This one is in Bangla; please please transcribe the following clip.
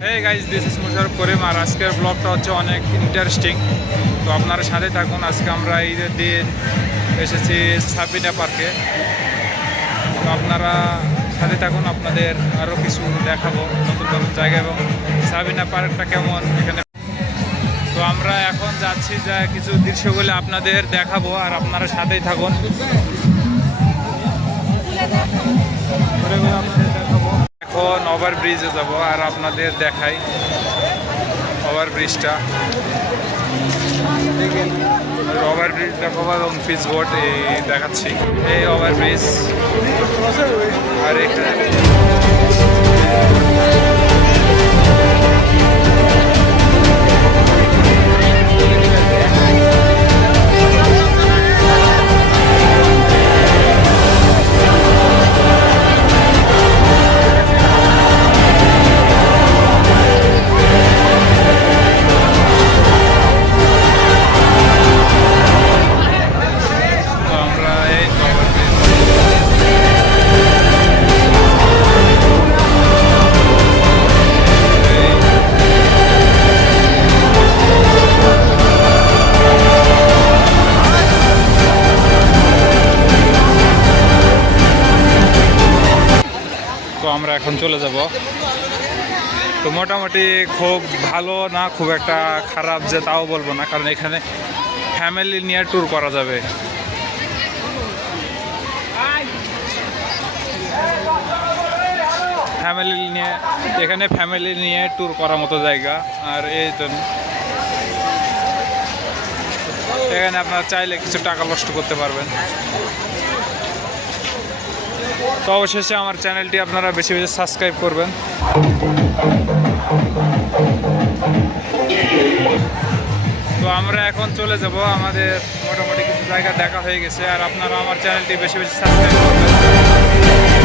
Hey guys, this is Musharraf Karim আর আজকের ব্লগটা হচ্ছে অনেক ইন্টারেস্টিং। তো আপনারা সাথে থাকুন। আজকে আমরা ঈদের দিন এসেছি সাবিনা পার্কে। তো আপনারা সাথে থাকুন, আপনাদের আরও কিছু দেখাবো নতুন নতুন জায়গা এবং সাবিনা পার্কটা কেমন এখানে। তো আমরা এখন যাচ্ছি, যা কিছু দৃশ্যগুলো আপনাদের দেখাবো আর আপনারা সাথেই থাকুন। এখন ওভারব্রিজে যাব আর আপনাদের দেখাই ওভারব্রিজটা। ওভারব্রিজ দেখাবো এবং পিচ বোট এই দেখাচ্ছি। এই ওভারব্রিজ আর এখানে আমরা এখন চলে যাব। তো মোটামুটি খুব ভালো না, খুব একটা খারাপ যে তাও বলবো না, কারণ এখানে ফ্যামিলি নিয়ে ট্যুর করা যাবে। ফ্যামিলি নিয়ে ট্যুর করার মতো জায়গা। আর এই তো এখানে আপনারা চাইলে কিছু টাকা নষ্ট করতে পারবেন। তো অবশেষে আমার চ্যানেলটি আপনারা বেশি বেশি সাবস্ক্রাইব করবেন। তো আমরা এখন চলে যাব, আমাদের মোটামুটি কিছু জায়গা দেখা হয়ে গেছে। আর আপনারা আমার চ্যানেলটি বেশি বেশি সাবস্ক্রাইব করবেন।